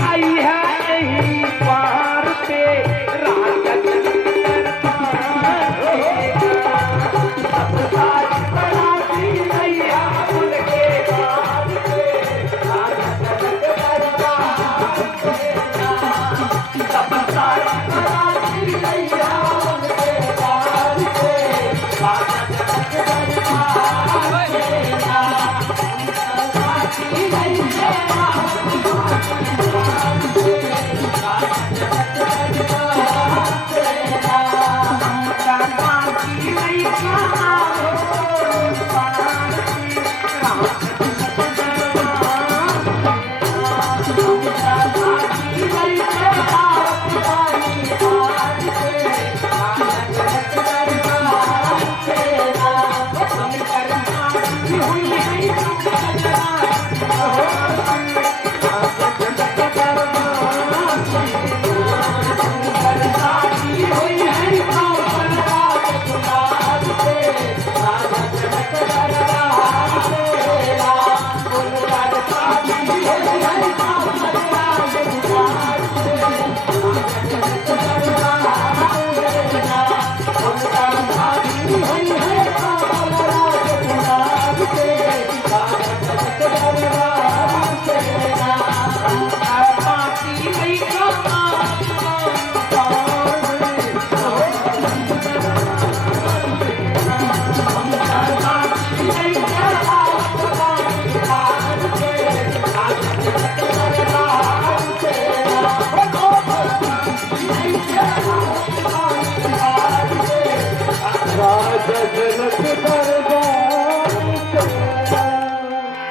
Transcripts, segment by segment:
आई है यही पार पे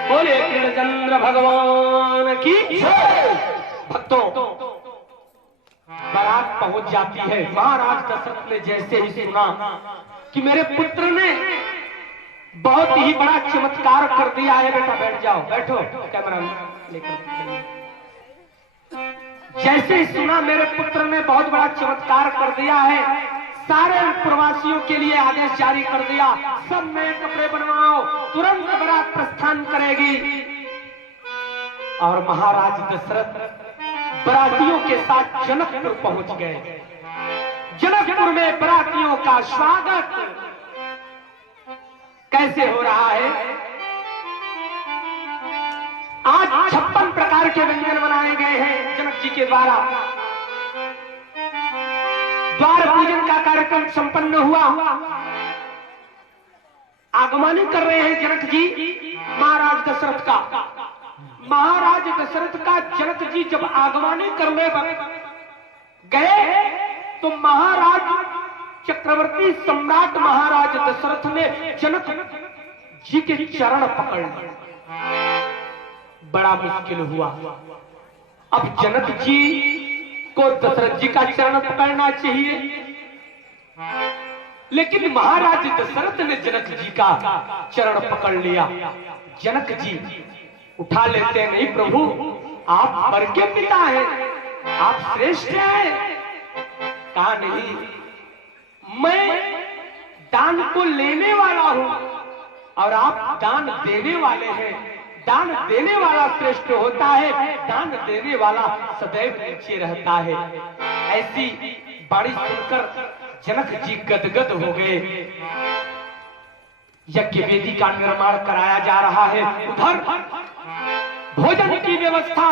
बोले कृष्णचंद्र भगवान की भक्तों बारात पहुंच जाती है। महाराज दशरथ ने जैसे ही सुना कि मेरे पुत्र ने बहुत ही बड़ा चमत्कार कर दिया है, बेटा बैठ जाओ, बैठो, कैमरा लेकर। जैसे ही सुना मेरे पुत्र ने बहुत बड़ा चमत्कार कर दिया है, सारे प्रवासियों के लिए आदेश जारी कर दिया, सब नए कपड़े बनवाओ, तुरंत बारात प्रस्थान करेगी। और महाराज दशरथ बरातियों के साथ जनकपुर पहुंच गए। जनकपुर में बरातियों का स्वागत कैसे हो रहा है? आज 56 प्रकार के व्यंजन बनाए गए हैं जनक जी के द्वारा। द्वार पूजन का कार्यक्रम संपन्न हुआ। आगमन कर रहे हैं जनक जी महाराज दशरथ का। महाराज दशरथ का जनक जी जब आगमन करने गए तो महाराज चक्रवर्ती सम्राट महाराज दशरथ ने जनक जी के चरण पकड़ लिए। बड़ा मुश्किल हुआ। अब जनक जी को दशरथ जी का चरण पकड़ना चाहिए, लेकिन महाराज दशरथ ने जनक जी का चरण पकड़ लिया। जनक जी उठा लेते हैं, नहीं प्रभु, आप वर के पिता हैं, आप श्रेष्ठ हैं। कहा नहीं, मैं दान को लेने वाला हूं और आप दान देने वाले हैं। दान देने वाला श्रेष्ठ होता है, दान देने वाला सदैव नीचे रहता है। ऐसी बाणी सुनकर जनक जी गदगद हो गए। यज्ञ वेदी का निर्माण कराया जा रहा है, उधर भोजन की व्यवस्था।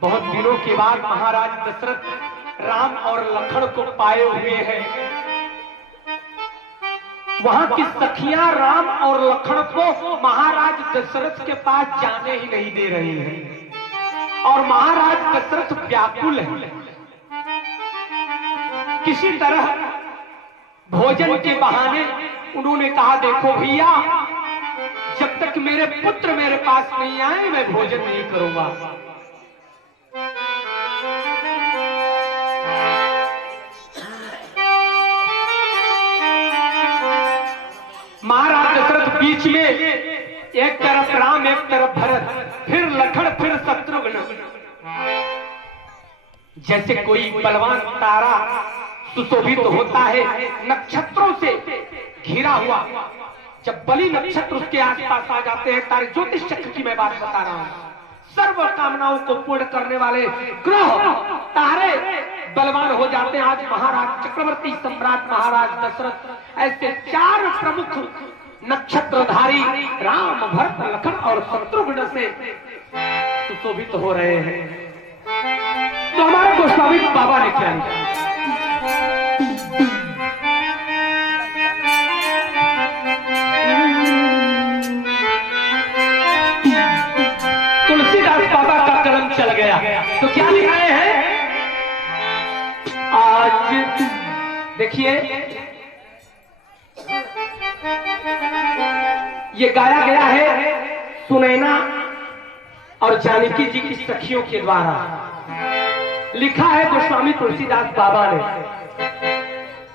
बहुत दिनों के बाद महाराज दशरथ राम और लखन को पाए हुए हैं। वहां की सखियां राम और लखन को महाराज दशरथ के पास जाने ही नहीं दे रही हैं और महाराज दशरथ व्याकुल हैं। किसी तरह भोजन के बहाने उन्होंने कहा, देखो भैया, जब तक मेरे पुत्र मेरे पास नहीं आए मैं भोजन नहीं करूंगा। महाराज दशरथ बीच में, एक तरफ राम एक तरफ भरत, फिर लखन फिर शत्रुघ्न। जैसे कोई बलवान तारा सुशोभित होता है नक्षत्रों से घिरा हुआ। जब बलि नक्षत्र उसके आसपास आ जाते हैं, तारे ज्योतिष चक्र की मैं बात बता रहा हूं, सर्व कामनाओं को पूर्ण करने वाले ग्रह तारे बलवान हो जाते हैं। आज महाराज चक्रवर्ती सम्राट महाराज दशरथ ऐसे 4 प्रमुख नक्षत्रधारी राम, भरत, लखन और शत्रुघ्न से सुशोभित हो रहे हैं। तो हमारे गोस्वामी बाबा ने क्या लिखा? तुलसीदास बाबा का कलम चल गया तो क्या लिख रहे हैं? आज देखिए ये गाया गया है सुनैना और जानकी जी की सखियों के द्वारा। लिखा है गोस्वामी तुलसीदास बाबा ने,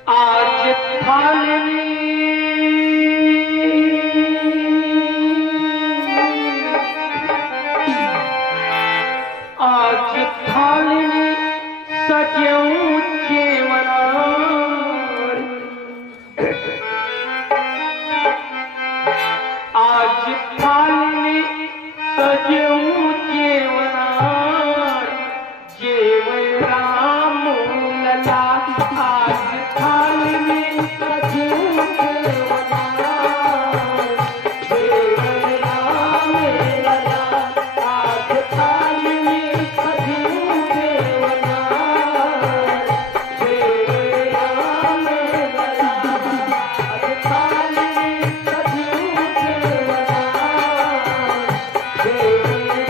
आज थाली आज थाली सज्जों जेवना आज थाली सज्जों जेवना जेव राम लला। आज थाली सज्जों जेवना जेव राम लला। आज थाली सज्जों जेवना जेव राम लला। आज थाली सज्जों जेवना जेव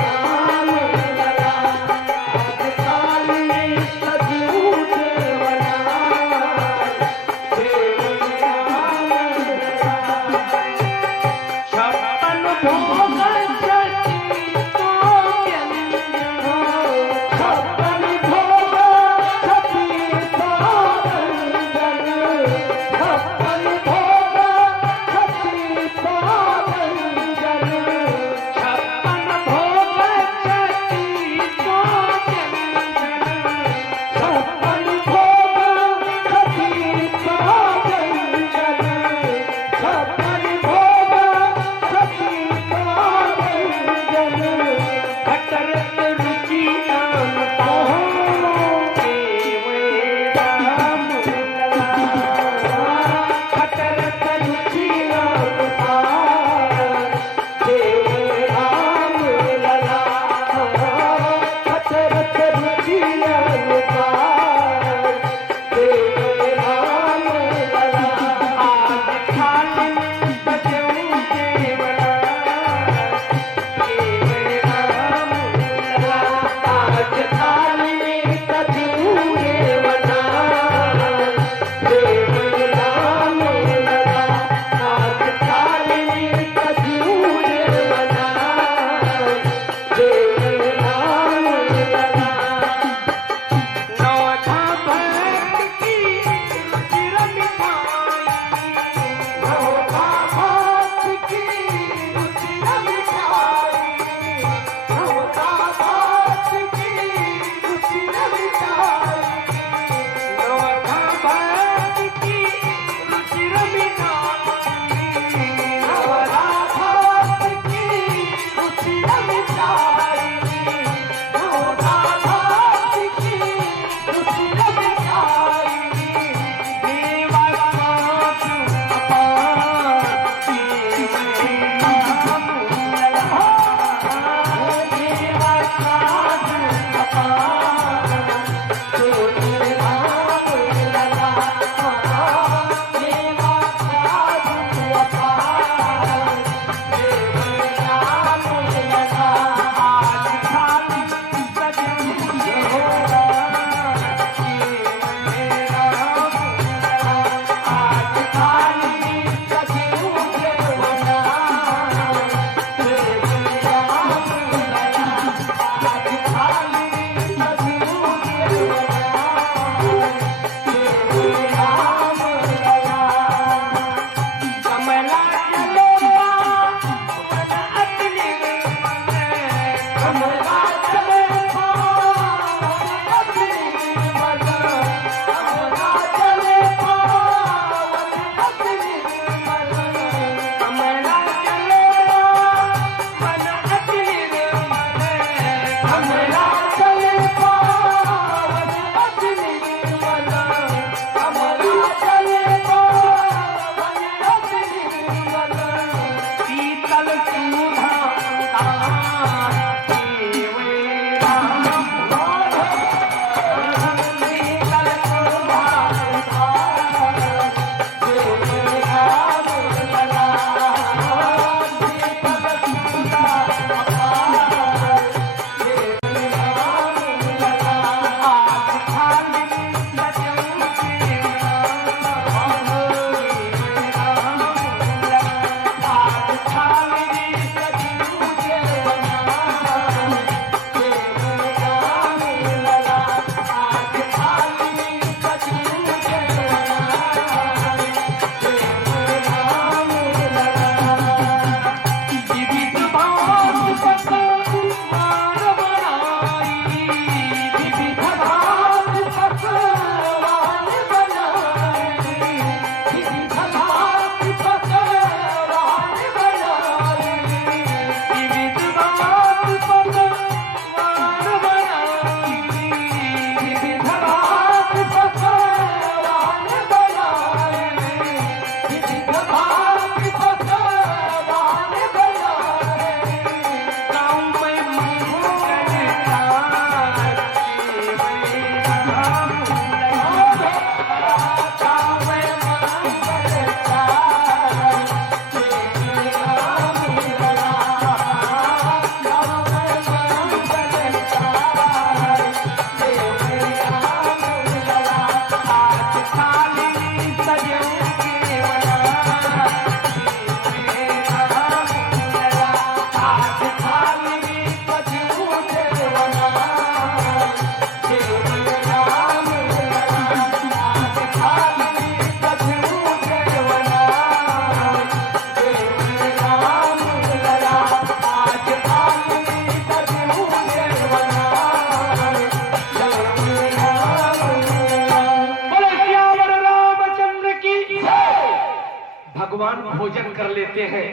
भगवान भोजन कर लेते हैं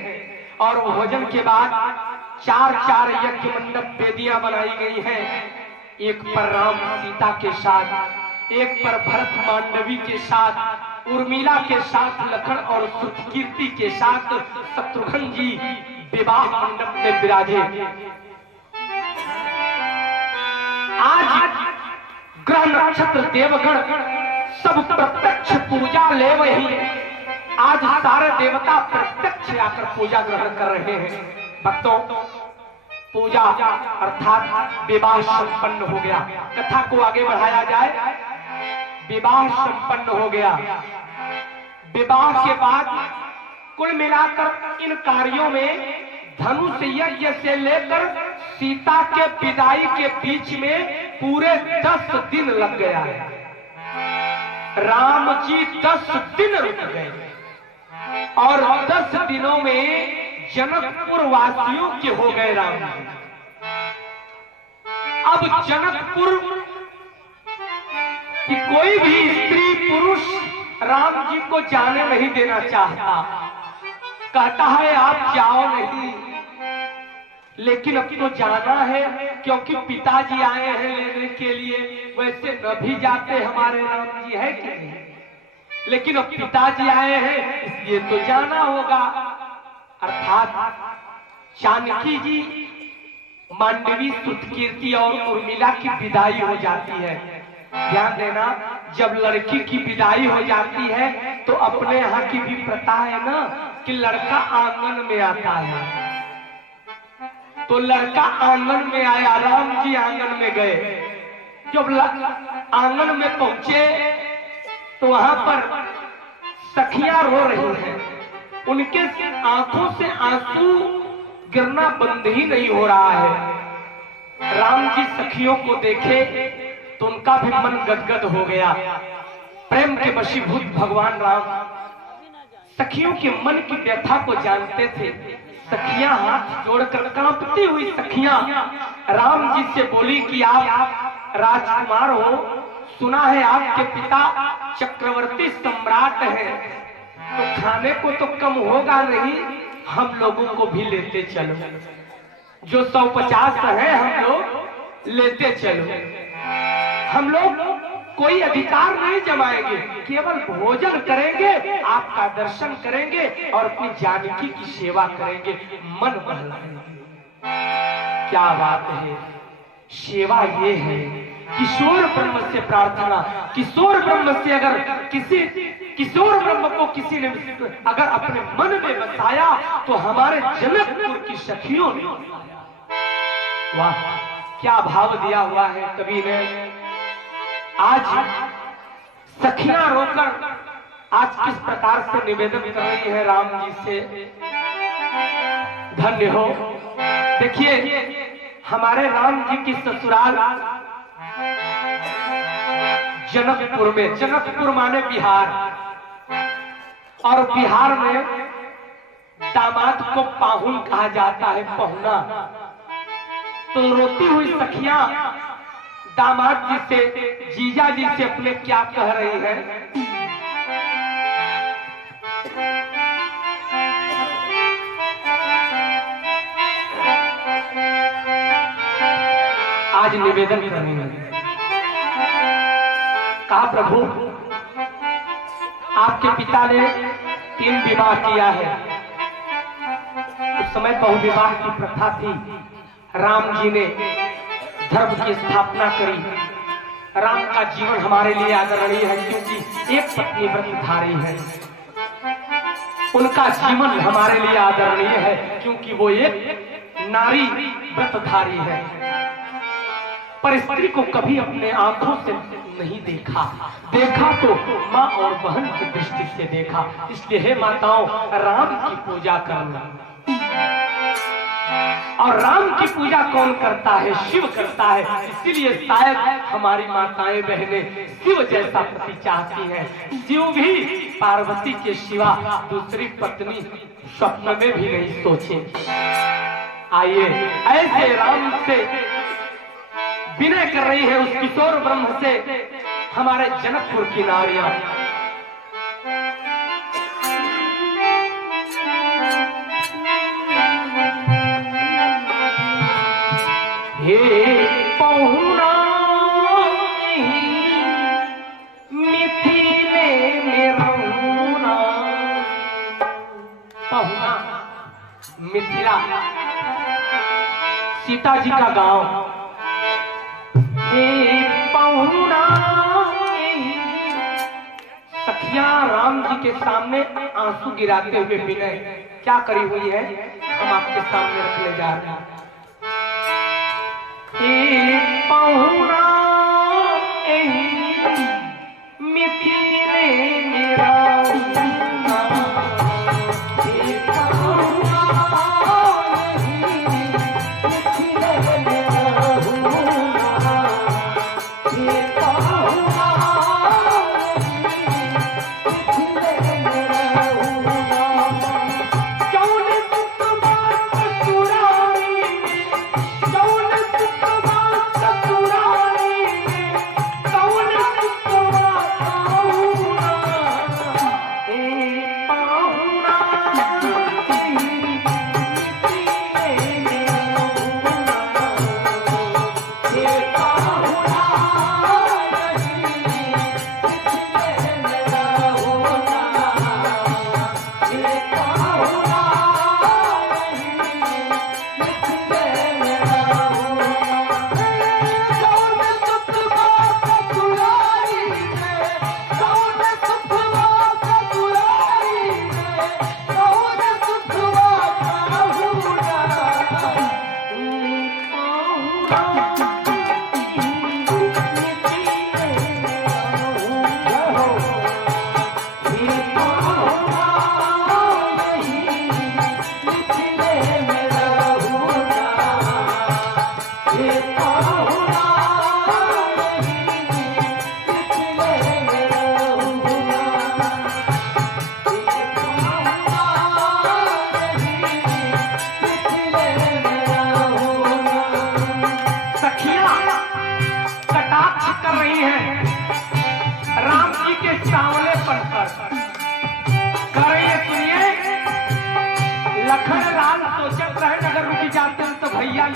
और भोजन के बाद चार चार यज्ञ मंडप वेदियां बनाई गई हैं। एक पर राम सीता के साथ, एक पर भरत मांडवी के साथ, उर्मिला के साथ लखन और श्रुतकीर्ति के साथ शत्रुघ्न जी विवाह मंडप में विराजे। आज ग्रह नक्षत्र देवगण सब प्रत्यक्ष पूजा ले वही। आज सारे देवता प्रत्यक्ष आकर पूजा ग्रहण कर रहे हैं। भक्तों, पूजा अर्थात विवाह संपन्न हो गया। कथा को आगे बढ़ाया जाए। विवाह संपन्न हो गया। विवाह के बाद कुल मिलाकर इन कार्यों में धनुष यज्ञ से लेकर सीता के विदाई के बीच में पूरे 10 दिन लग गया है। राम जी 10 दिन रुक गए और 10 दिनों में जनकपुर वासियों के हो गए राम जी। अब जनकपुर कि कोई भी स्त्री पुरुष राम जी को जाने नहीं देना चाहता, कहता है आप जाओ नहीं, लेकिन अब तो जाना है क्योंकि पिताजी आए हैं लेने के लिए। वैसे न भी जाते हमारे राम जी, है कि नहीं, लेकिन अब पिताजी आए हैं इसलिए तो जाना होगा। अर्थात जानकी जी, मांडवी, श्रुतकीर्ति और उर्मिला की विदाई हो जाती है। ध्यान देना, जब लड़की की विदाई हो जाती है तो अपने यहाँ की भी प्रथा है ना कि लड़का आंगन में आता है। तो लड़का आंगन में आया, राम जी आंगन में गए। जब आंगन में पहुंचे तो वहां पर सखियां रो रही हैं। उनके आंखों से आंसू गिरना बंद ही नहीं हो रहा है। राम जी सखियों को देखे तो उनका भी मन गदगद हो गया। प्रेम के वशीभूत भगवान राम सखियों के मन की व्यथा को जानते थे। सखियां हाथ जोड़कर, कांपती हुई सखियां राम जी से बोली कि आप राजकुमार हो, सुना है आपके पिता चक्रवर्ती सम्राट हैं, तो खाने को तो कम होगा नहीं, हम लोगों को भी लेते चलो। जो 150 है हम लोग लेते चलो। हम लोग कोई अधिकार नहीं जमाएंगे, केवल भोजन करेंगे, आपका दर्शन करेंगे और अपनी जानकी की सेवा करेंगे, मन बहलाएंगे। क्या बात है। सेवा ये है, किशोर ब्रह्म से प्रार्थना। किशोर ब्रह्म से अगर किशोर ब्रह्म को किसी ने अगर अपने मन में बसाया तो हमारे जनकपुर की सखियों ने बसाया। वाह, क्या भाव दिया हुआ है कवि ने। आज सखियां रोकर आज किस प्रकार से निवेदन कर रही है राम जी से। धन्य हो। देखिए, हमारे राम जी की ससुराल जनकपुर में, जनकपुर माने बिहार, और बिहार में दामाद को पाहुन कहा जाता है, पहुना। तो रोती हुई सखियां दामाद जी से, जीजा जी से अपने क्या कह रही है। आज निवेदन कर रही है, कहा प्रभु आपके पिता ने 3 विवाह किया है। उस समय बहुविवाह की प्रथा थी। राम जी ने धर्म की स्थापना करी। राम का जीवन हमारे लिए आदरणीय है क्योंकि एक पत्नी व्रतधारी है। उनका जीवन हमारे लिए आदरणीय है क्योंकि वो एक नारी व्रतधारी है। पर स्त्री को कभी अपने आंखों से नहीं देखा, देखा तो माँ और बहन की दृष्टि से देखा। इसलिए हे माताओं, राम की पूजा करना। और राम की पूजा कौन करता है? शिव करता है। इसीलिए शायद हमारी माताएं बहनें शिव जैसा पति चाहती हैं। शिव भी पार्वती के सिवा दूसरी पत्नी स्वप्न में भी नहीं सोचे। आइए, ऐसे राम से विनय कर रही है उस किशोर ब्रह्म से हमारे जनकपुर की नारियां। हे पहुना मिथिले में रहूना। पहुना मिथिला सीता जी का गांव। सखियां राम जी के सामने आंसू गिराते हुए विनय क्या करी हुई है, हम आपके सामने रखने जा रहे हैं। पहुना मिथिले मेरा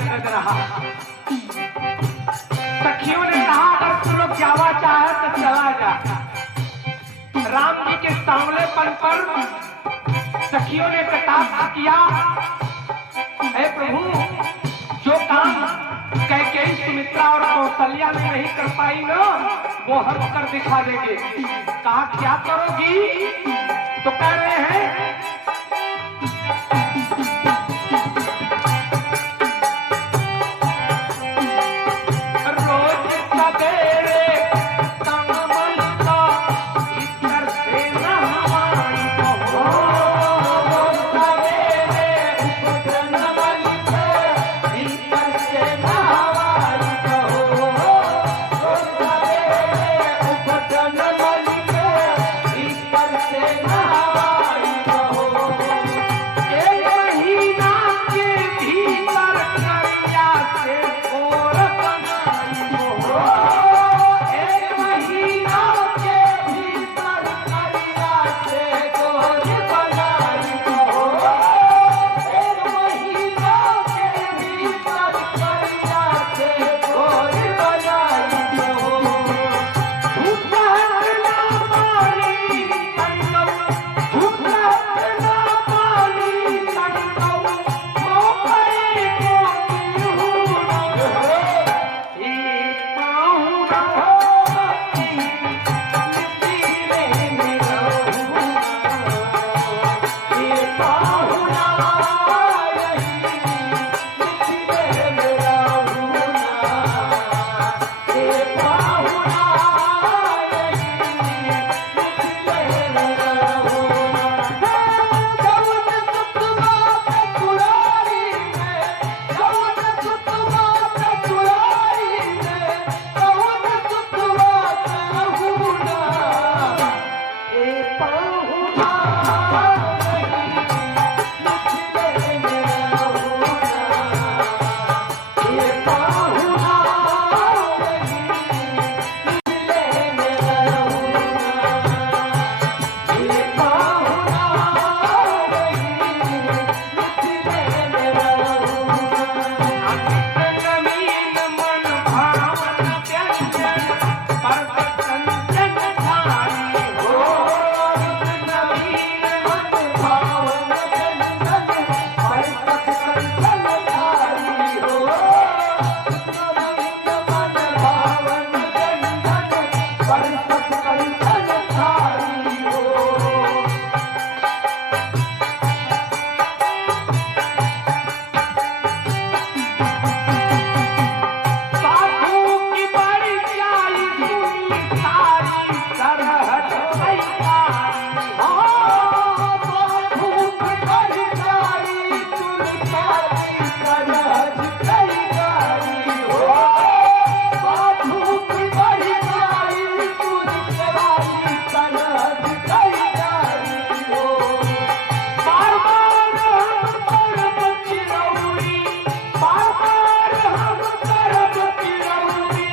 लग रहा। सखियों ने कहा अगर तू लोग जावा चाहे तो चला जा। राम जी के सांवलेपन पर सखियों ने कटाक्ष किया, हे प्रभु जो काम कौशल्या ने नहीं कर पाई ना, वो हम कर दिखा देंगे। कहा क्या करोगी? तो कह रहे हैं रोज सवेरे कमल का इतर से नहाई कहो, सवेरे कमल के इतर से नहाई कहो, सवेरे कमल के इतर से नहाई कहो। एक महीना के भीतर करिया से और बनाई कहो, एक महीना के भीतर करिया से और बनाई कहो, एक महीना के भीतर करिया से और बनाई कहो। झूठा ना मानी तनकौ, झूठा ना मानी तनकौ, मोहरे को दिलहु न ए पाहुना मिट्टी में रहूं, ए पाहुना यही मिट्टी में रहूं, ए पाहुना यही मिट्टी में रहूं। जौन सुतवा ससुरारी में, जौन सुतवा ससुरारी में, जौन सुतवा रहूं ना, ए पाहुना यही मिट्टी में रहूं ना, ए पाहुना यही मिट्टी में रहूं ना, ए पाहुना यही मिट्टी में रहूं ना। जमीन मन भावन व्यंजन पर्वत कंचन धारी हो, जमीन मन भावन व्यंजन पर्वत कंचन धारी हो, जमीन मन भावन व्यंजन पर्वत कंचन धारी हो। साधु की बड़ी प्यारी सुनी सारी सरहद पैकारी हो, साधु की बड़ी प्यारी सुनी सारी सरहद पैकारी हो, साधु की बड़ी प्यारी सुनी सारी सरहद पैकारी हो। बार बार हम करब चिरौरी, बार बार हम करब चिरौरी,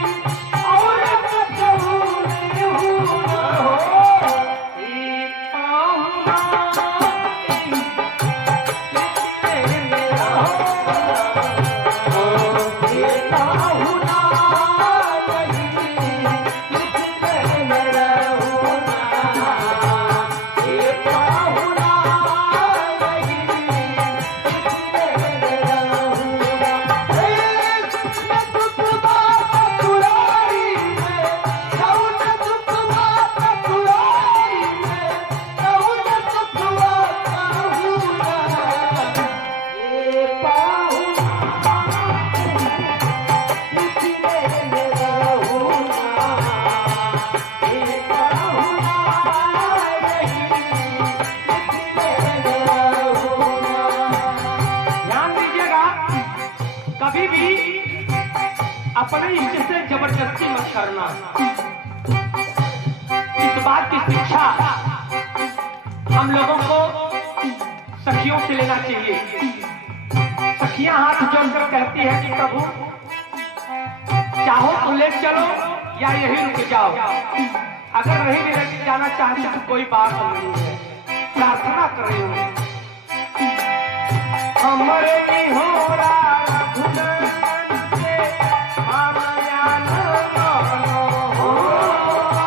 और कचहू रेहू न हो, ए पाहुना यही मिट्टी में रहो, ए पाहुना यही मिट्टी में रहूं ना, ए पाहुना यही मिट्टी में रहूं ना। सुतवा ससुरारी में, जौन सुतवा ससुरारी में, जौन सुतवा रहूं ना, ए पाहुना मिट्टी में रहूं ना, ए पाहुना यही मिट्टी में रहूं ना। ध्यान दीजिएगा, कभी भी अपने इष्ट से जबरदस्ती मत करना। इस बात की शिक्षा हम लोगों को सखियों से लेना चाहिए। सखियां हाथ जोड़कर कहती है कि प्रभु चाहो तो ले चलो या यही रुक जाओ, अगर नहीं भी लेके जाना चाहती तो कोई बात नहीं है। प्रार्थना कर रही हूँ हमरे की हो रघुनंदन से माया न मानो हो,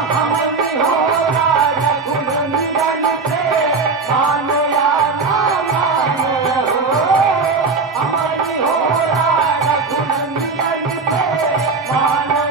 हमरी हो रघुनंदन से माया न मानो हो, हमरी हो रघुनंदन से माया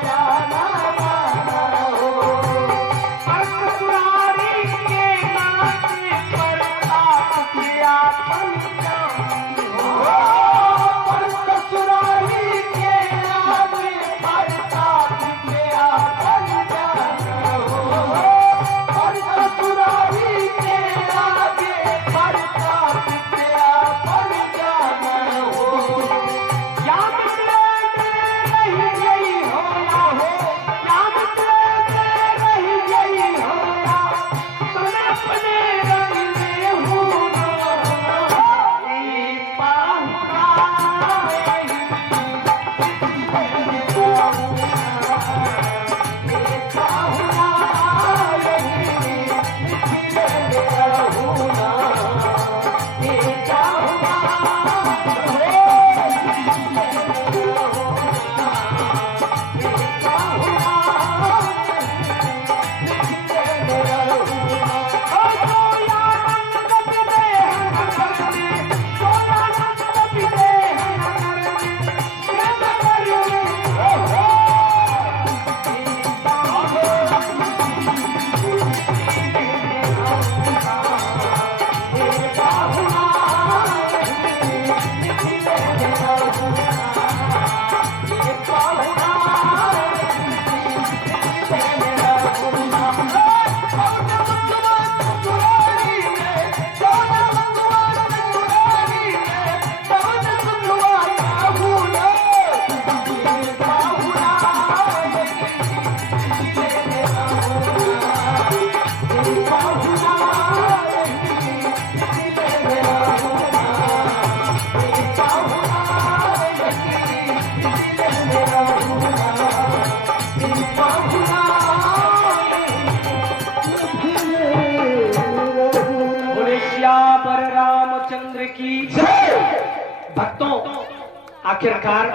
आखिरकार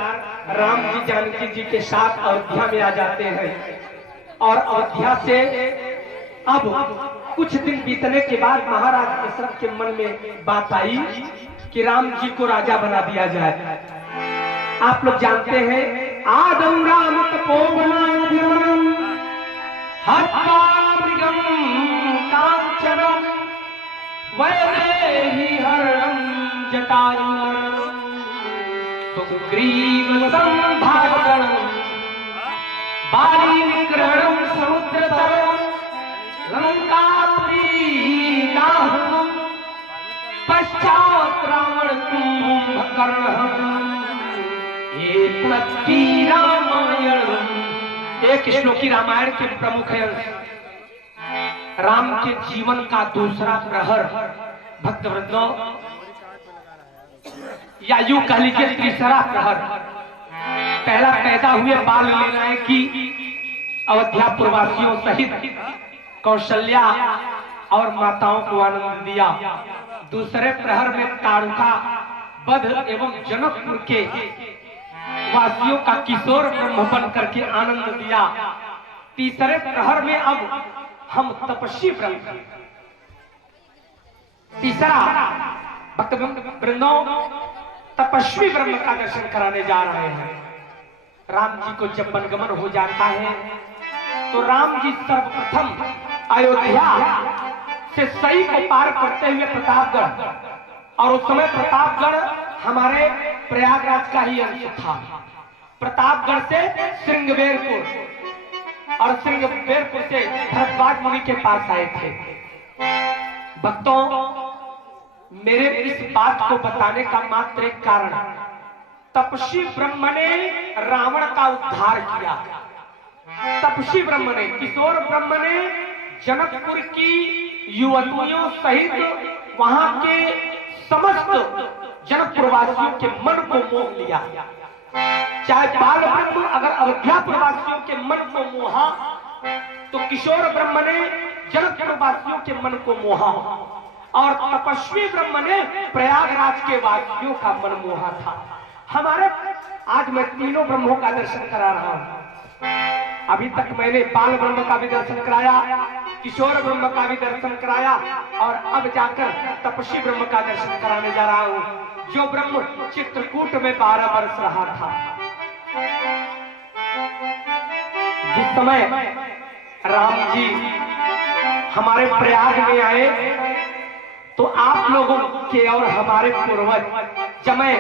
राम जी जानकी जी के साथ अयोध्या में आ जाते हैं और अयोध्या से अब कुछ दिन बीतने के बाद महाराज दशरथ के मन में बात आई कि राम जी को राजा बना दिया जाए। आप लोग जानते हैं आदौ राम तपोवनाधिवनम हत्वा मृगम कांचनम वैदेही हरणम जटायुमरणम सुग्रीव संधारणम बाली निग्रहणम समुद्रतरम लंकापुरी दाहनम पश्चात रावण कुंभकर्णम एक श्लोकी रामायण के प्रमुख अंश राम के जीवन का दूसरा प्रहर भक्तवृंदो या यूं कह लीजिए तीसरा प्रहर। पहला पैदा हुए बाल लीलाएं की अयोध्या पुरवासियों सहित कौशल्या और माताओं को आनंद दिया। दूसरे प्रहर में ताड़ुका वध एवं जनकपुर के वासियों का किशोर ब्रह्म बन करके आनंद दिया। तीसरे प्रहर में अब हम तपस्वी ब्रह्म, तीसरा भक्तवृंदों तपस्वी ब्रह्म का दर्शन कराने जा रहे हैं। राम जी को जब वनगमन हो जाता है तो राम जी सर्वप्रथम अयोध्या से सई को पार करते हुए प्रतापगढ़, और उस समय प्रतापगढ़ हमारे प्रयागराज का ही अंश था। प्रतापगढ़ से श्रृंगवेरपुर और श्रृंगवेरपुर से भरद्वाज मुनि के पास आए थे। भक्तों, मेरे इस बात को बताने का मात्र एक कारण, तपस्वी ब्रह्म ने रावण का उद्धार किया। तपस्वी ब्रह्म ने, किशोर ब्रह्म ने जनकपुर की युवतियों सहित वहां के समस्त जनकपुरवासियों के मन को मोह लिया। चाहे बाल ब्रह्म अगर अयोध्या पुरवासियों के मन को मोहा, तो किशोर ब्रह्म ने जनकपुरवासियों के मन को मोहा, और तपस्वी ब्रह्म ने प्रयागराज के वासियों का मन मोहा था। हमारे आज मैं तीनों ब्रह्मों का दर्शन करा रहा हूं। अभी तक मैंने बाल ब्रह्म का भी दर्शन कराया, किशोर ब्रह्म का भी दर्शन कराया, और अब जाकर तपस्वी ब्रह्म का दर्शन कराने जा रहा हूं, जो ब्रह्म चित्रकूट में 12 वर्ष रहा था। जिस समय राम जी हमारे प्रयाग में आए तो आप लोगों के और हमारे पूर्वज, जब मैं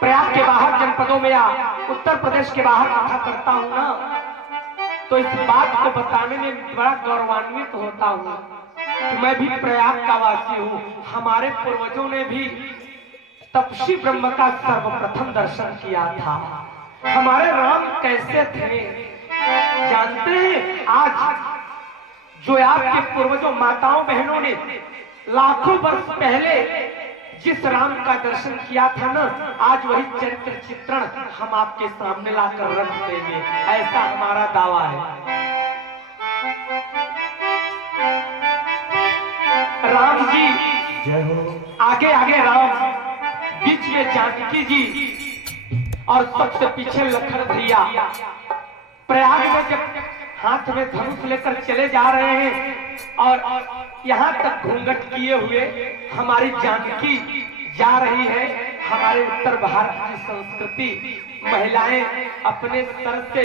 प्रयाग के बाहर जनपदों में या उत्तर प्रदेश के बाहर कथा करता हूं ना, तो इस बात को बताने में बड़ा गौरवान्वित होता हूं कि मैं भी प्रयाग का वासी हूं। हमारे पूर्वजों ने भी तपस्वी ब्रह्म का सर्वप्रथम दर्शन किया था। हमारे राम कैसे थे जानते हैं? आज जो आपके पूर्वजों माताओं बहनों ने लाखों वर्ष पहले जिस राम का दर्शन किया था ना, आज वही चरित्र चित्रण हम आपके सामने लाकर रख देंगे, ऐसा हमारा दावा है। राम जी आगे आगे राम, बीच में जानकी जी और सबसे पीछे लखन भैया। प्रयाग में जब हाथ में धनुष लेकर चले जा रहे हैं और यहाँ तक घूंघट किए हुए हमारी जानकी जा रही है। हमारे उत्तर भारत की संस्कृति, महिलाएं अपने सर से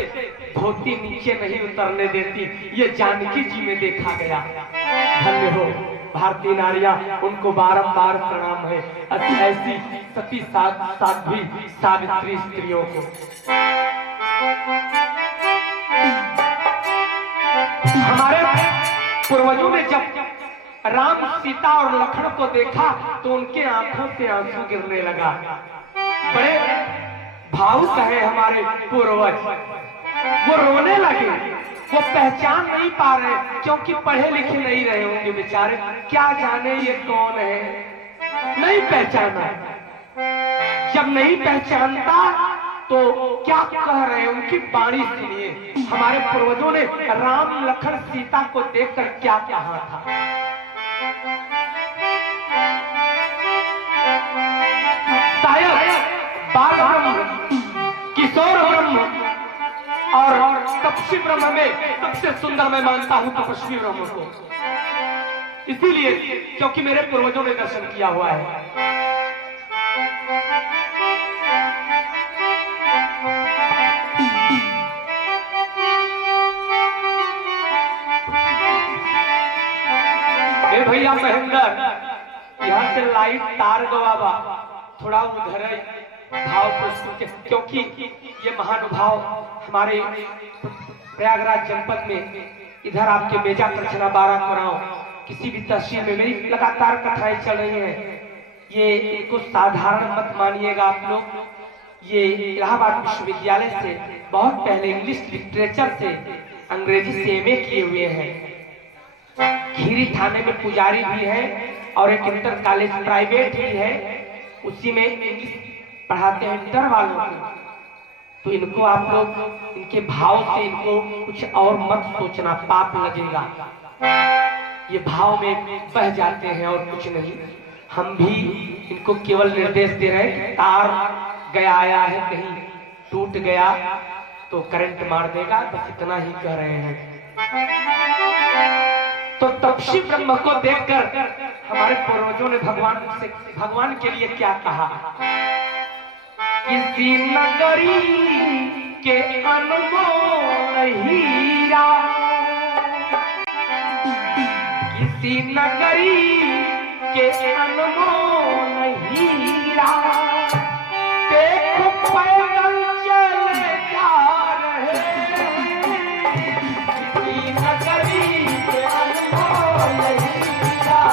धोती नीचे नहीं उतरने देती, ये जानकी जी में देखा गया। धन्य हो भारतीय नारियां, उनको बारंबार प्रणाम है ऐसी सती साध्वी सावित्री स्त्रियों को। हमारे पूर्वजों ने जब राम, सीता और लक्ष्मण को देखा तो उनके आंखों से आंसू गिरने लगा। बड़े भावुक है हमारे पूर्वज, वो रोने लगे। वो पहचान नहीं पा रहे, क्योंकि पढ़े लिखे नहीं रहे होंगे बेचारे, क्या जाने ये कौन है, नहीं पहचाना। जब नहीं पहचानता तो क्या कह रहे हैं, उनकी वाणी सुनिए। हमारे पूर्वजों ने राम लखन सीता को देखकर क्या कहा था। शायद तपस्वी ब्रह्म में सबसे सुंदर मैं मानता हूँ तपस्वी ब्रह्म को, इसीलिए क्योंकि मेरे पूर्वजों ने दर्शन किया हुआ है। भैया महेंद्र, यहाँ से लाइट तार गवाबा थोड़ा उधर है भाव प्रस्तुत, क्योंकि ये महानुभाव हमारे प्रयागराज जनपद में इधर आपके बेजा प्रचना 12 कुराओं किसी भी तहसील में मेरी लगातार कथाएं चल रही हैं। ये इनको साधारण मत मानिएगा आप लोग। ये इलाहाबाद विश्वविद्यालय से बहुत पहले इंग्लिश लिटरेचर से अंग्रेजी से एमए किए हुए हैं। खीरी थाने में पुजारी भी है और एक इंटर कॉलेज प्राइवेट ही है, उसी में इंग्लिश पढ़ाते हैं इंटर वालों को। तो इनको आप लोग इनके भाव से इनको कुछ और मत सोचना, पाप लगेगा। ये भाव में बह जाते हैं और कुछ नहीं। हम भी इनको केवल निर्देश दे रहे हैं कि तार गया आया है, कहीं टूट गया तो करंट मार देगा, बस इतना ही कह रहे हैं। तो तपस्वी ब्रह्म को देखकर हमारे पूर्वजों ने भगवान के लिए क्या कहा? किसी नगरी के अनमोल हीरा, किसी नगरी के अनमोल हीरा, देखो पैदल चले जा रहे, किसी नगरी के अनमोल हीरा,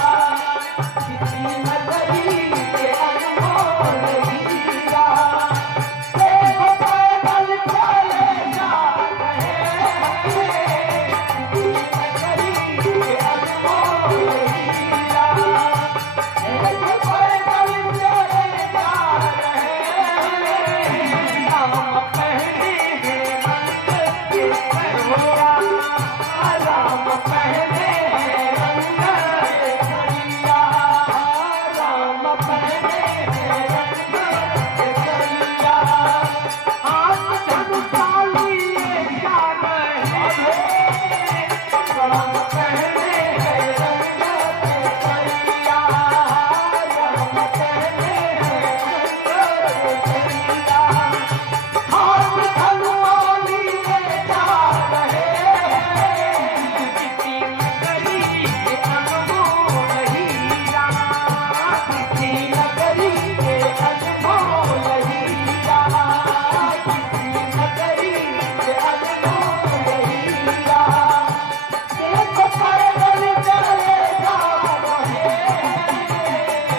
किसी नगरी के अनमोल हीरा, देखो पैदल चले जा रहे, किसी नगरी के अनमोल हीरा, देखो पैदल चले जा रहे, राम पहने हैं रंग के सरिया, राम पहने हैं रंग के सरिया, राम पहने हैं रंग के सरिया, हाथ धनुषा लिए जा रहे, राम पहने हैं रंग के सरिया, राम पहने हैं रंग के सरिया, हाथ धनुषा लिए जा रहे, किसी नगरी के अनमोल हीरा, किसी नगरी के अनमोल हीरा, किसी नगरी के अनमोल हीरा, देखो पैदल चले जा रहे,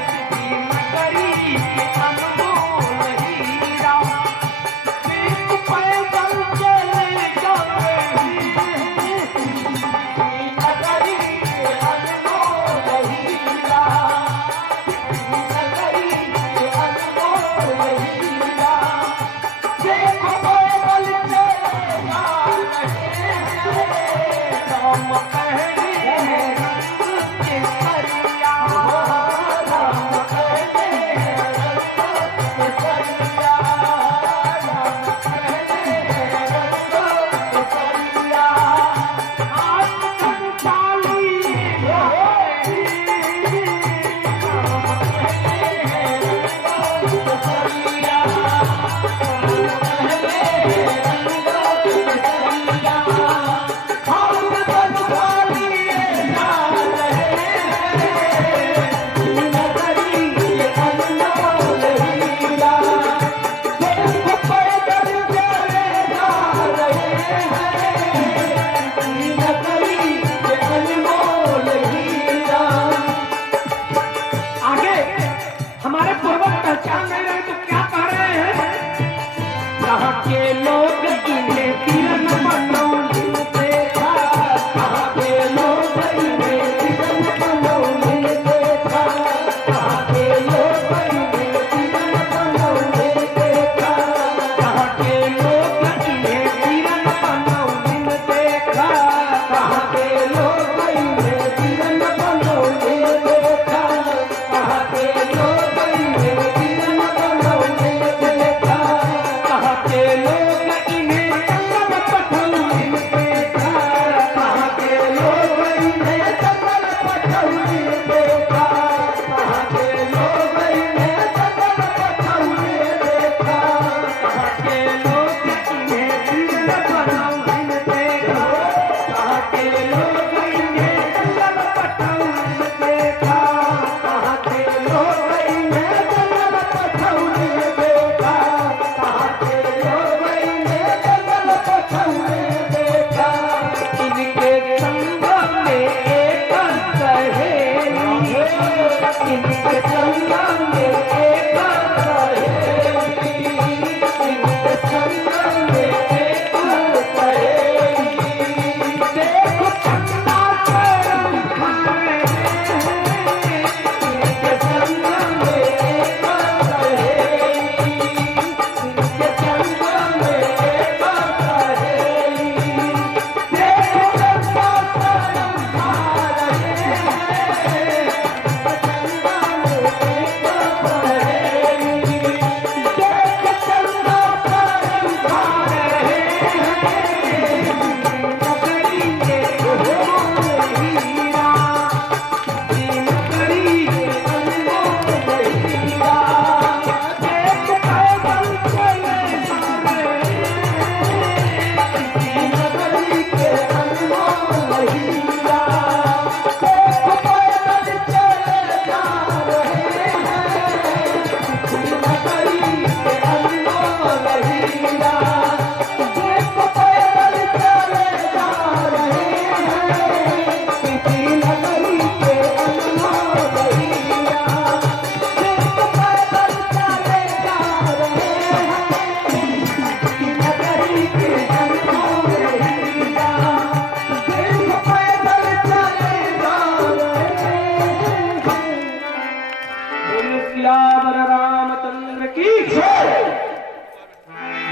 किसी नगरी के अनमोल हीरा, देखो पैदल चले जा रहे, किसी नगरी के अनमोल हीरा, किसी नगरी के अनमोल हीरा, देखो पैदल चले जा रहे, राम पहने हैं रंग के सरिया, राम पहने हैं रंग के सरिया, राम पहने हैं रंग के सरिया, हाथ धनुषा लिए रहे, राम पहने हैं रंग के सरिया, राम पहने हैं रंग के सरिया, हाथ धनुषा लिए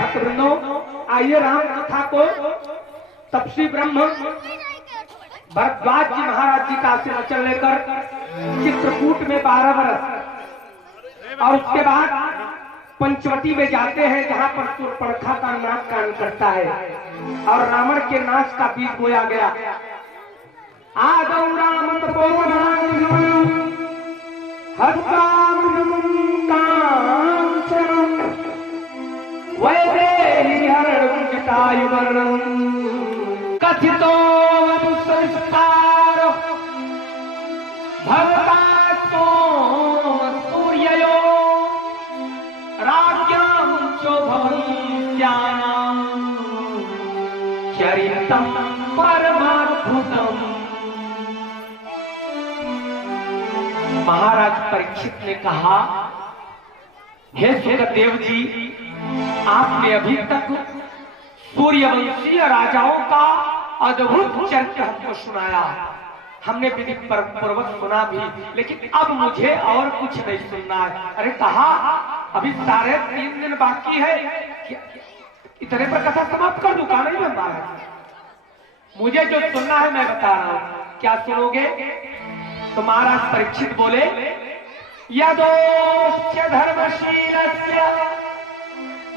भक्तवृंदों, आइए राम कथा को तपस्वी ब्रह्म भरद्वाज जी महाराज जी का आशीर्वचन लेकर चित्रकूट में 12 वर्ष और उसके बाद पंचवटी में जाते हैं, जहां पर सूर्पणखा का नाच गान करता है और रावण के नाच का बीज बोया गया। आदौ राम कथितो संस्कार भवतास्तो सूर्ययो राज्ञां च भवन्त्यानां चरितं परमाद्भुतम्। महाराज परीक्षित ने कहा, हे सुखदेव जी, आपने अभी तक सूर्यवंशीय राजाओं का अद्भुत चरित्र हमको सुनाया, हमने विधि पूर्वक सुना भी, लेकिन अब मुझे और कुछ नहीं सुनना है। अरे कहा अभी सारे 3 दिन बाकी है, इतने पर कथा समाप्त कर दूं? कहा नहीं मैं महाराज, मुझे जो सुनना है मैं बता रहा हूं, क्या सुनोगे? तो महाराज परीक्षित बोले, यदोश्च धर्मशीलस्य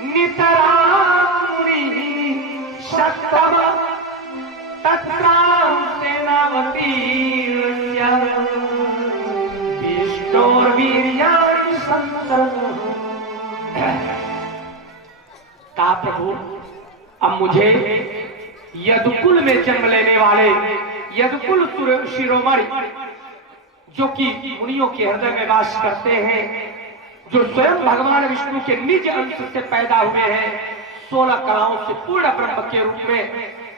नितरामुनि शक्तम तत्रां सेनावतीर्यस्य विष्णोर्वीर्याणि संसदः। कहा प्रभु, अब मुझे यदुकुल में जन्म लेने वाले यदुकुल शिरोमणि, जो कि मुनियों के हृदय में वास करते हैं, जो स्वयं भगवान विष्णु के निज अंश से पैदा हुए हैं, 16 कलाओं से पूर्ण ब्रह्म के रूप में,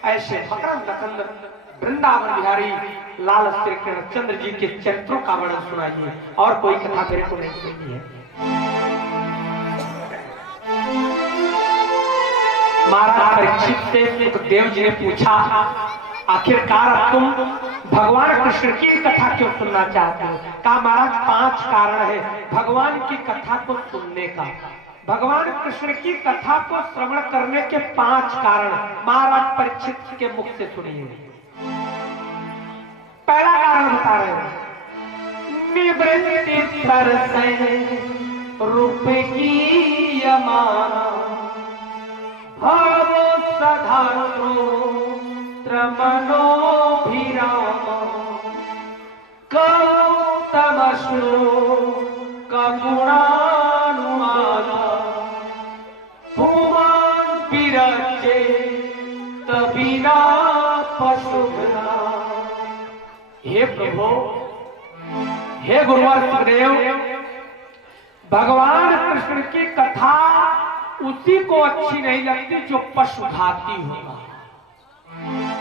ऐसे मकरंद कंद वृंदावन बिहारी लाल श्री कृष्णचंद्र जी के चरित्रों का वर्णन सुनाइए, और कोई कथा मेरे को नहीं सुननी है। महाराज परीक्षित से सुखदेव जी ने पूछा, आखिरकार तुम भगवान कृष्ण की कथा क्यों सुनना चाहते हो? कहा महाराज 5 कारण है भगवान की कथा को सुनने का। भगवान कृष्ण की कथा को श्रवण करने के 5 कारण महाराज परीक्षित के मुख से सुनिए। पहला कारण बता रहे हैं, निवृत्ति तरसे रूप की यमाना भव सधारो मनोभिराम कौतमश्रो कगुणानुमाना पुमान विरचे तबिना पशुभना। हे प्रभु, हे गुरुवर सुखदेव, भगवान कृष्ण की कथा उसी को अच्छी नहीं लगती जो पशुघाती होगा,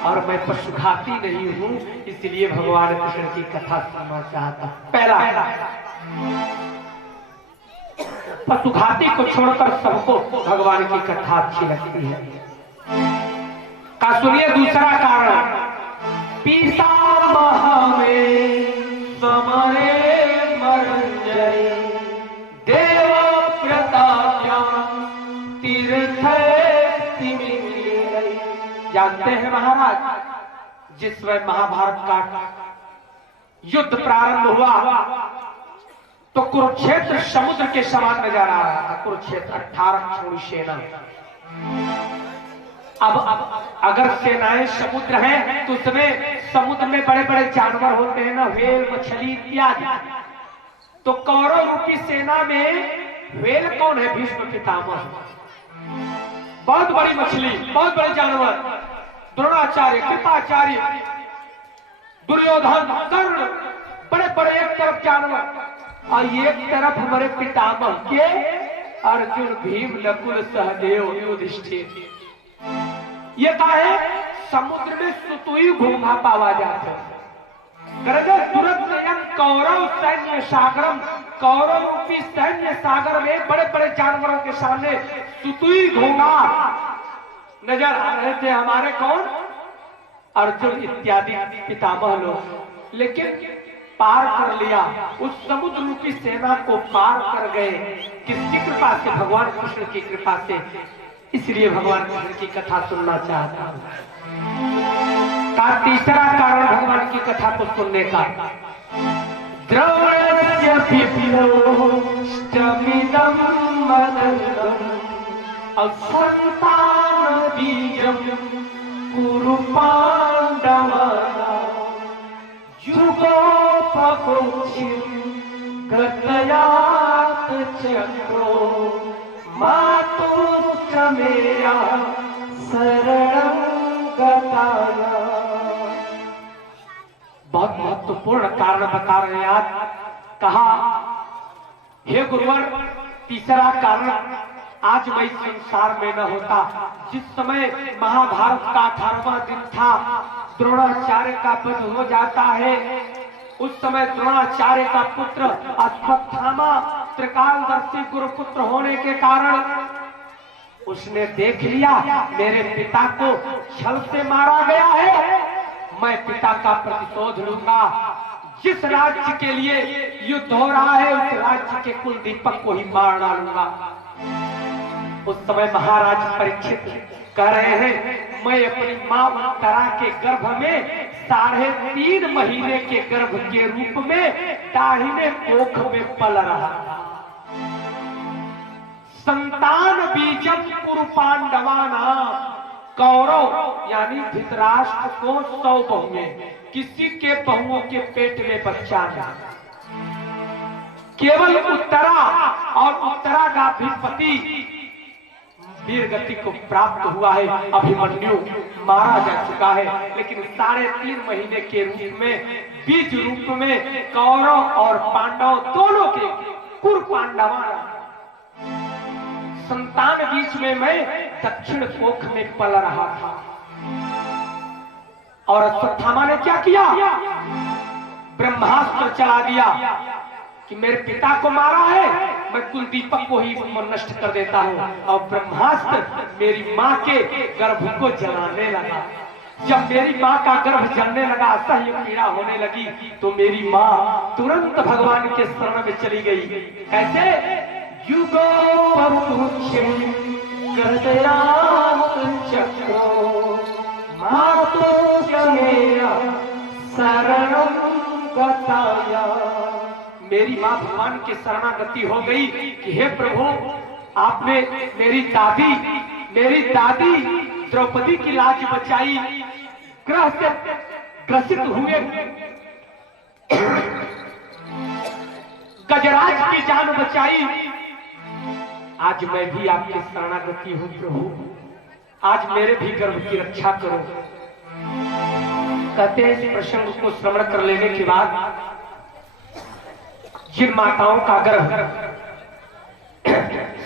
और मैं पशुघाती नहीं हूं, इसलिए भगवान कृष्ण की कथा सुनना चाहता। पहला, पशुघाती को छोड़कर सबको भगवान की कथा अच्छी लगती है। का सुनिए दूसरा कारण, पीतामह में समरे मरंजय देव प्रताप्यां तीर्थ। जानते हैं महाराज, जिस समय महाभारत का युद्ध प्रारंभ हुआ तो कुरुक्षेत्र समुद्र के समान नजर आ रहा था। कुरुक्षेत्र 18 छोड़ी सेना। अब अगर सेनाएं समुद्र हैं तो उसमें समुद्र में बड़े बड़े जानवर होते हैं ना, व्हेल, मछली इत्यादि। तो कौरव रूपी सेना में व्हेल कौन है? भीष्म पितामह। बहुत बड़ी मछली, बहुत बड़े जानवर, द्रोणाचार्य, कृपाचार्य, दुर्योधन, कर्ण, बड़े बड़े एक तरफ जानवर, और एक तरफ हमारे पितामह के अर्जुन, भीम, नकुल, सहदेव, युधिष्ठिर। ये कहा है समुद्र में सुतुई घोंघा पावा जाता है। कौरव सैन्य सागरम, कौरव रूपी सैन्य सागर में बड़े बड़े जानवरों के सामने सुतुई घोंघा नजर आ रहे थे हमारे कौन? अर्जुन इत्यादि पितामह लोग। लेकिन पार कर लिया, उस समुद्र रूपी सेना को पार कर गए। किसकी कृपा से? भगवान कृष्ण की कृपा से। इसलिए भगवान कृष्ण की कथा सुनना चाहता हूं। का तीसरा कारण भगवान की कथा को सुनने का, द्रौणस्य पिप्लोष्टमिदं मदन्तम् असन्तान बीजं कुरु पाण्डवानां युगोपगोक्षिं गतयात् चक्रो मातुश्च मेया शरणं गताया। बहुत महत्वपूर्ण कारण बता रहे हैं आज। कहा, हे गुरुवर, तीसरा कारण आज मैं इस संसार में न होता। जिस समय महाभारत का 18वां दिन था, द्रोणाचार्य का वध हो जाता है। उस समय द्रोणाचार्य का पुत्र अश्वत्थामा त्रिकालदर्शी गुरुपुत्र होने के कारण उसने देख लिया मेरे पिता को छल से मारा गया है, मैं पिता का प्रतिशोध लूंगा। जिस राज्य के लिए युद्ध हो रहा है उस राज्य के कुल दीपक को ही मार डालूंगा। उस समय महाराज परीक्षित कह रहे हैं, मैं अपनी मां उत्तरा के गर्भ में 3.5 महीने के गर्भ के रूप में दाहिने कोख में पल रहा। संतान बीजम कुरु पांडवानां, कौरव यानी धृतराष्ट्र को 100 बहुएं, किसी के बहुओं के पेट में बच्चा नहीं। केवल उत्तरा और उत्तरा का भी पति वीर गति को प्राप्त हुआ है, अभिमन्यु मारा जा चुका है। लेकिन 3.5 महीने के रूप में, बीज रूप में कौरव और पांडव दोनों के कुरु पांडवानां संतान बीच में मैं दक्षिण कोख में पल रहा था। और अश्वत्थामा ने क्या किया, ब्रह्मास्त्र चला दिया कि मेरे पिता को मारा है, मैं कुल दीपक को ही नष्ट कर देता हूं। और ब्रह्मास्त्र मेरी मां के गर्भ को जलाने लगा। जब मेरी मां का गर्भ जलने लगा, असह्य पीड़ा होने लगी, तो मेरी मां तुरंत भगवान के शरण में चली गई। कैसे, युगोपगोक्षिं गतयात् चक्रो मातुश्च मेया शरणं गताया। मेरी मां भगवान के शरणागति हो गई कि हे प्रभु, आपने मेरी दादी द्रौपदी की लाज बचाई, ग्रह से ग्रसित हुए गजराज की जान बचाई। आज मैं भी आपके शरणागति हूं प्रभु, आज मेरे भी गर्भ की रक्षा करो। कहते हैं इस प्रसंग को श्रवण कर लेने के बाद जिन माताओं का गर्भ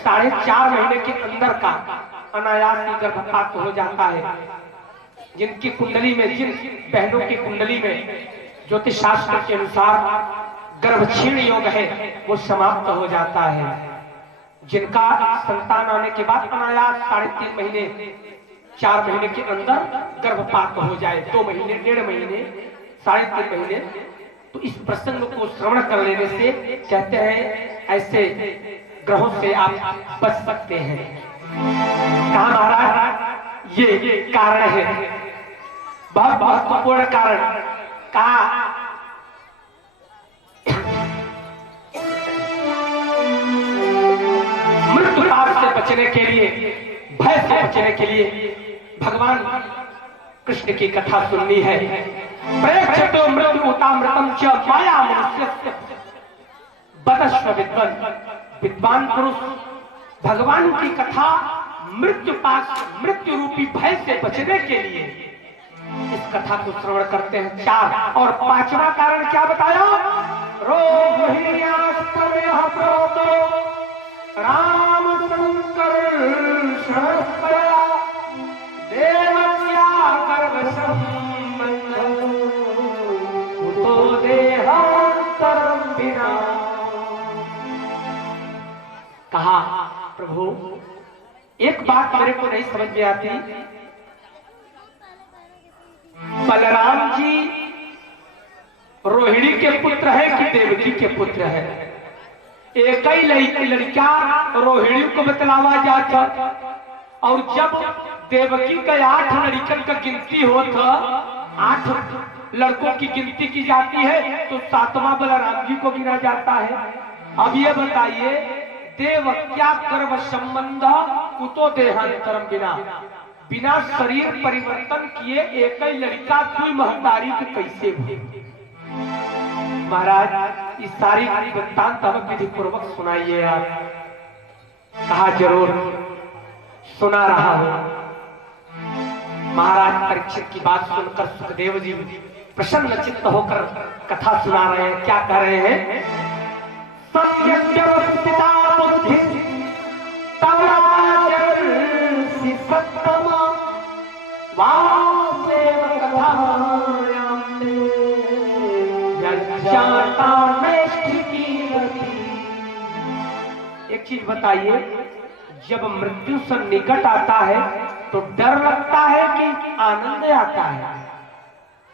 4.5 महीने के अंदर का अनायास ही गर्भपात हो जाता है, जिनकी कुंडली में, जिन बहनों की कुंडली में ज्योतिष शास्त्र के अनुसार गर्भ क्षीण योग है वो समाप्त हो जाता है। जिनका संतान आने के बाद अनायास 3.5 महीने 4 महीने के अंदर गर्भपात हो जाए, 2 महीने 1.5 महीने 3.5 महीने, तो इस प्रसंग को श्रवण कर लेने से कहते हैं ऐसे ग्रहों से आप बच सकते हैं। कहा महाराज, ये कारण है, बहुत महत्वपूर्ण कारण। कहा मृत्यु पाप से बचने के लिए, भय से बचने के लिए भगवान कृष्ण की कथा सुननी है। प्रेक्षतो मृत्युतामृतम च माया मनुष्यस्य बतस्व विद्वान। विद्वान पुरुष भगवान की कथा मृत्यु रूपी भय से बचने के लिए इस कथा को श्रवण करते हैं। 4 और 5वां कारण क्या बताया, रोहिण्यास्तमयः प्रोक्तो राम संकर्षणस्तया देवक्या गर्भसंबंधो कुतो देहान्तरं विना। कहा प्रभु, एक बात मेरे को नहीं समझ में आती, बलराम जी रोहिणी के पुत्र है कि देवकी के पुत्र है? एक ही लड़का रोहिणी को बतलावा जाता और जब देवकी का 8 लड़कन का गिनती होता, 8 लड़कों की गिनती की जाती है, तो 7वां बलराम जी को गिना जाता है। अब ये बताइए, देवक्या कर्म संबंध कुतो देहांतरम, बिना शरीर परिवर्तन किए एक ही लड़का दुई महतारी के कैसे हुए? महाराज इस सारी वृत्तांत हमें विधि पूर्वक सुनाइए आप। कहा जरूर सुना रहा हूं। महाराज परीक्षित की बात सुनकर सुखदेव जी प्रसन्न चित्त होकर कथा सुना रहे हैं। क्या कह रहे हैं? सम्यक व्यवस्थिता बुद्धि तव राजर्षि सत्तम वासुदेव कथायां ते यज्ञाता नैष्ठिकी रति। एक चीज बताइए, जब मृत्यु से निकट आता है तो डर लगता है कि आनंद आता है?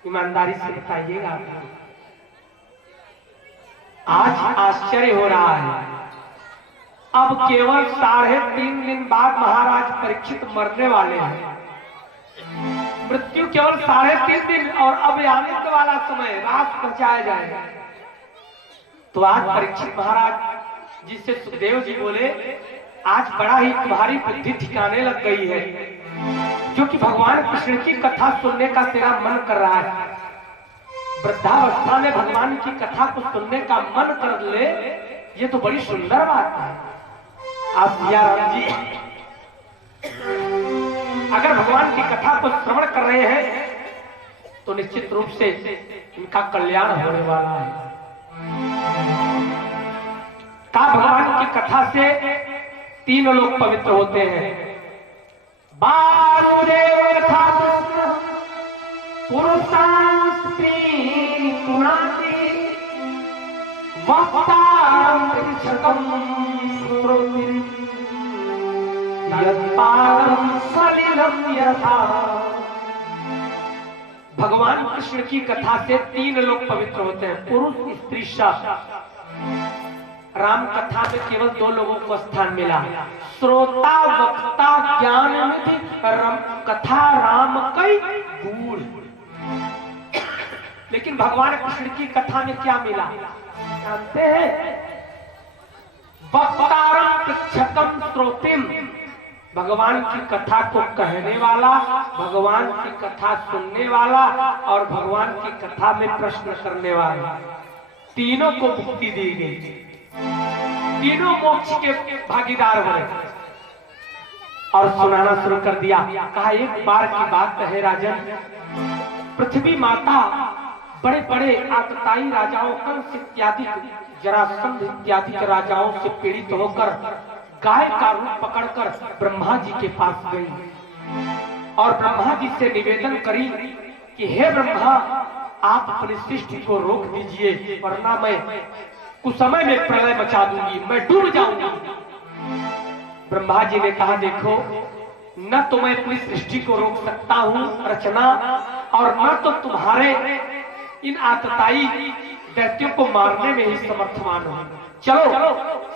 ईमानदारी से बताइएगा। आज आश्चर्य हो रहा है, अब केवल 3.5 दिन बाद महाराज परीक्षित मरने वाले हैं। मृत्यु केवल 3.5 दिन और अब आनंद वाला समय रात पहुंचाया जाएगा। तो आज परीक्षित महाराज जिससे सुखदेव जी बोले, आज बड़ा ही तुम्हारी बुद्धि ठिकाने लग गई है, जो कि भगवान कृष्ण की कथा सुनने का तेरा मन कर रहा है। वृद्धावस्था में भगवान की कथा को सुनने का मन कर ले, ये तो बड़ी सुंदर बात है। आप सिया राम जी अगर भगवान की कथा को श्रवण कर रहे हैं तो निश्चित रूप से इनका कल्याण होने वाला है। का भगवान की कथा से 3 लोग पवित्र होते हैं। वासुदेव कथा पुरुषां स्त्री पुनाति वक्तारं पृच्छकं श्रोतिं यत्पादं सलिलं यथा। भगवान कृष्ण की कथा से 3 लोग पवित्र होते हैं, पुरुष स्त्री शब्द। राम कथा में केवल 2 लोगों को स्थान मिला, श्रोता वक्ता ज्ञान निधि कथा राम कई गूढ़। लेकिन भगवान कृष्ण की कथा में क्या मिला जानते हैं? वक्तारम पृच्छकम श्रोतिम, भगवान की कथा को कहने वाला, भगवान की कथा सुनने वाला और भगवान की कथा में प्रश्न करने वाला, तीनों को मुक्ति दी गई। तीनों मोक्ष के भागीदार बने। और सुनाना शुरू कर दिया। कहा एक बार की बात है राजन, पृथ्वी माता बड़े बड़े आतताई राजाओं, कंस इत्यादि, जरासंध इत्यादि के राजाओं से पीड़ित होकर गाय का रूप पकड़कर ब्रह्मा जी के पास गई और ब्रह्मा जी से निवेदन करी कि हे ब्रह्मा, आप अपनी सृष्टि को रोक दीजिए, वरना मैं कुछ समय में प्रलय मचा दूंगी, मैं डूब जाऊंगी। ब्रह्मा जी ने कहा देखो, न तो मैं अपनी सृष्टि को रोक सकता हूं रचना, और न तो तुम्हारे इन आतताई दैत्यों को मारने में ही समर्थमान हूं। चलो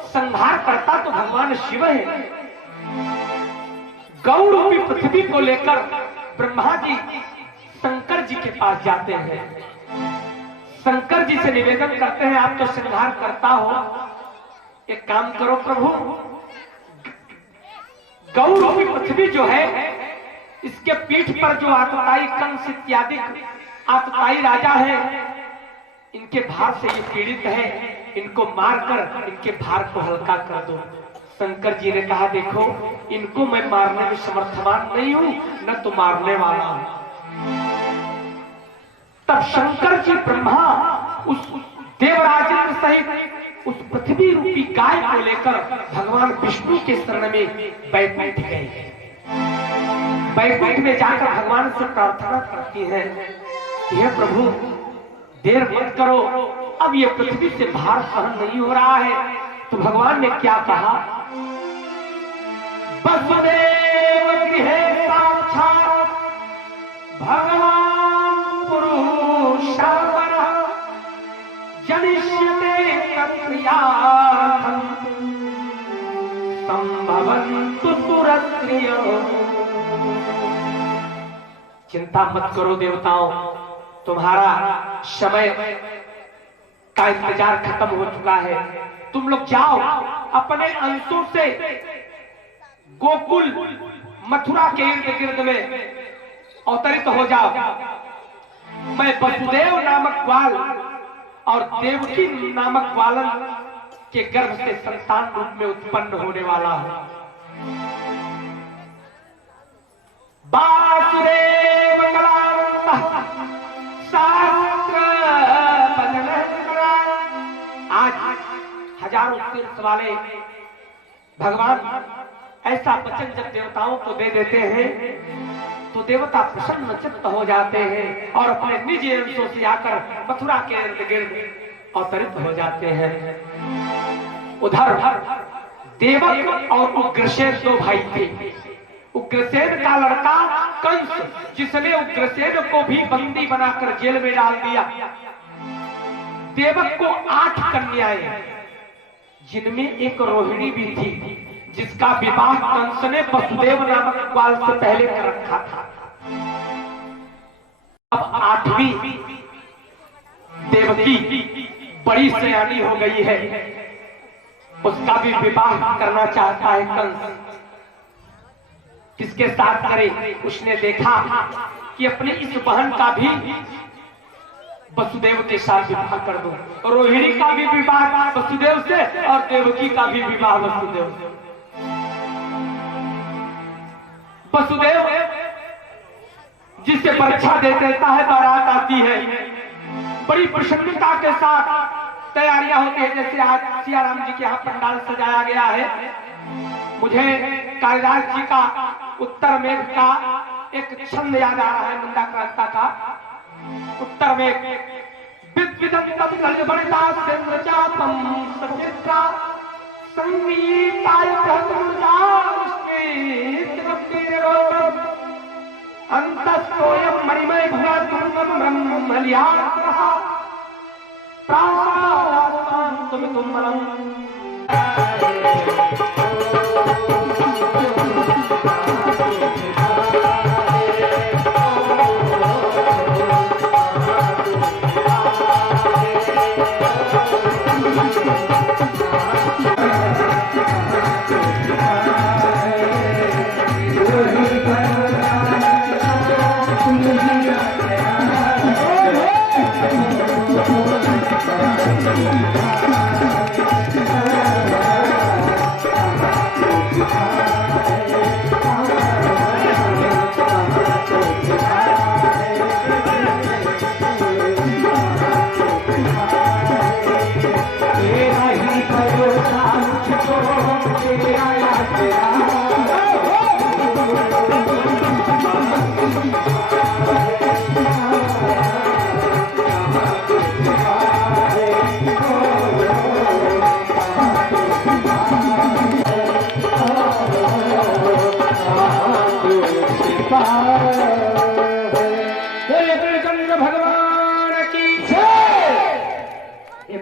संहार करता तो भगवान शिव है। गौ रूपी पृथ्वी को लेकर ब्रह्मा जी शंकर जी के पास जाते हैं। शंकर जी से निवेदन करते हैं आप तो संहार करता हो, एक काम करो प्रभु, गौ रूपी पृथ्वी जो है इसके पीठ पर जो आतताई कंस इत्यादि आतताई राजा है, इनके भार से ये पीड़ित है, इनको मारकर इनके भार को हल्का कर दो। शंकर जी ने कहा देखो, इनको मैं मारने में समर्थवान नहीं हूं, न तो मारने वाला हूं। तब शंकर जी ब्रह्मा उस देवराजेंद्र सहित उस पृथ्वी रूपी गाय को लेकर भगवान विष्णु के शरण में बैकुंठ गए। बैकुंठ में जाकर भगवान से प्रार्थना करती है, हे प्रभु देर मत करो, अब ये पृथ्वी से भार सहन नहीं हो रहा है। तो भगवान ने क्या कहा, वसुदेव गृहे साक्षात् भगवान पुरुषावरः जनिष्यते तत्प्रियार्थं संभवन्तु सुरस्य प्रियो। चिंता मत करो देवताओं, तुम्हारा समय का इंतजार खत्म हो चुका है। तुम लोग जाओ अपने अंशों से गोकुल मथुरा के इर्द गिर्द में अवतरित हो जाओ। मैं वसुदेव नामक ग्वाल और देवकी नामक ग्वालन के गर्भ से संतान रूप में उत्पन्न होने वाला हूं। वासुदेव शास्त्र आज हजारों तीर्थ वाले भगवान ऐसा वचन जब देवताओं को दे देते हैं तो देवता प्रसन्न चित्त हो जाते हैं और अपने निजी अंशों से आकर मथुरा के इर्द गिर्द अवतरित हो जाते हैं। उधर देवक और उग्रसेन दो भाई थे। उग्रसेन का लड़का कंस, जिसने उग्रसेन को भी बंदी बनाकर जेल में डाल दिया। देवक को 8 कन्याएं, जिनमें एक रोहिणी भी थी, जिसका विवाह कंस ने वसुदेव नामक ग्वाल से पहले कर रखा था। अब 8वीं देवकी बड़ी सयानी हो गई है, उसका भी विवाह करना चाहता है कंस। किसके साथ करे? उसने देखा कि अपनी इस बहन का भी वसुदेव के साथ विवाह कर दो। रोहिणी का भी विवाह वसुदेव से और देवकी का भी विवाह वसुदेव से। वसुदेव जिसे परीक्षा दे देता है, बारात आती है, बड़ी प्रसन्नता के साथ तैयारियां होती है। जैसे आज सिया राम जी के यहाँ पंडाल सजाया गया है। मुझे कालिदास जी का उत्तर मेघ का एक छंद याद आ रहा है, नंदा क्रांता का उत्तर मेघ। अंतस्तोयं मणिमय भुवनं ब्रह्मलियात्रः प्रासादास्तुमितुम्बलम्।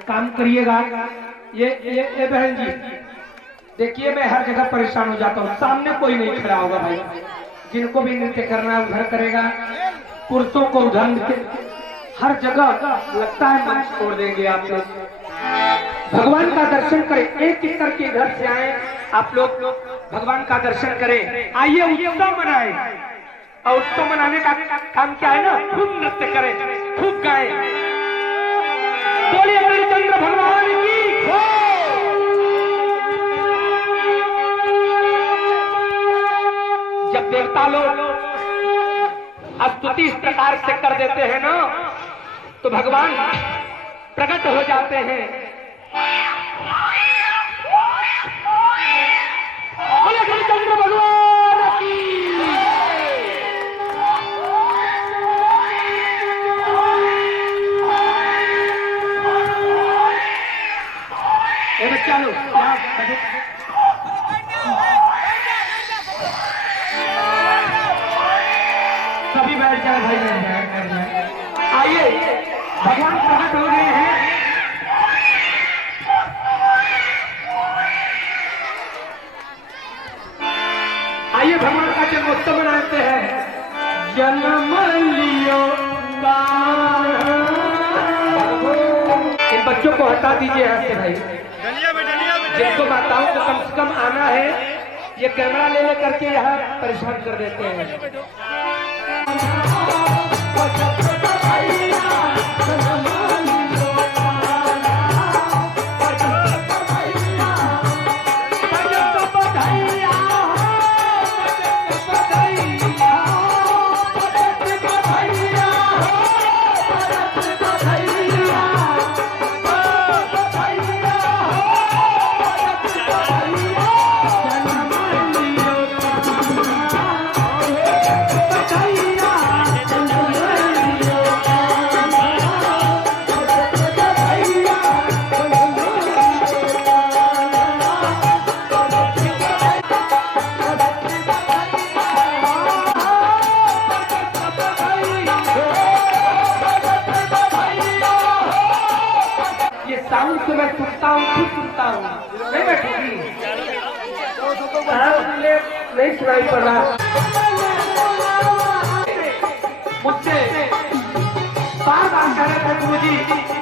काम करिएगा। ये बहन जी देखिए, मैं हर जगह परेशान हो जाता हूँ। सामने कोई नहीं खड़ा होगा भाई, जिनको भी नृत्य करना है उधर करेगा, पुरुषों को उधर, हर जगह लगता है मंच छोड़ देंगे आप लोग। भगवान का दर्शन करें, एक एक करके इधर से आए आप लोग, भगवान का दर्शन करें। आइए उत्सव मनाए, और उत्सव मनाने का काम क्या है ना, खूब नृत्य करें, खूब गाएं। बोलिए हरिश्चंद्र भगवान की जब देवता लोग स्तुति इस प्रकार से कर देते हैं ना, तो भगवान प्रकट हो जाते हैं। बोलिए हरिश्चंद्र भगवान की। चलो सभी बैठ जाए भाई, आइए भगवान प्रकट हो गए हैं। आइए जन्मोत्सव मनाते हैं। जन्म लियो इन बच्चों को हटा दीजिए यहाँ से भाई। जिनको माताओं को कम से कम आना है, ये कैमरा ले लेकर के यहाँ परेशान कर देते हैं। साउंड से मैं सुनता हूँ, खुद सुनता हूँ, नहीं बैठूंगी, नहीं सुनाई पड़ रहा मुझसे। बार बार कह रहे थे गुरुजी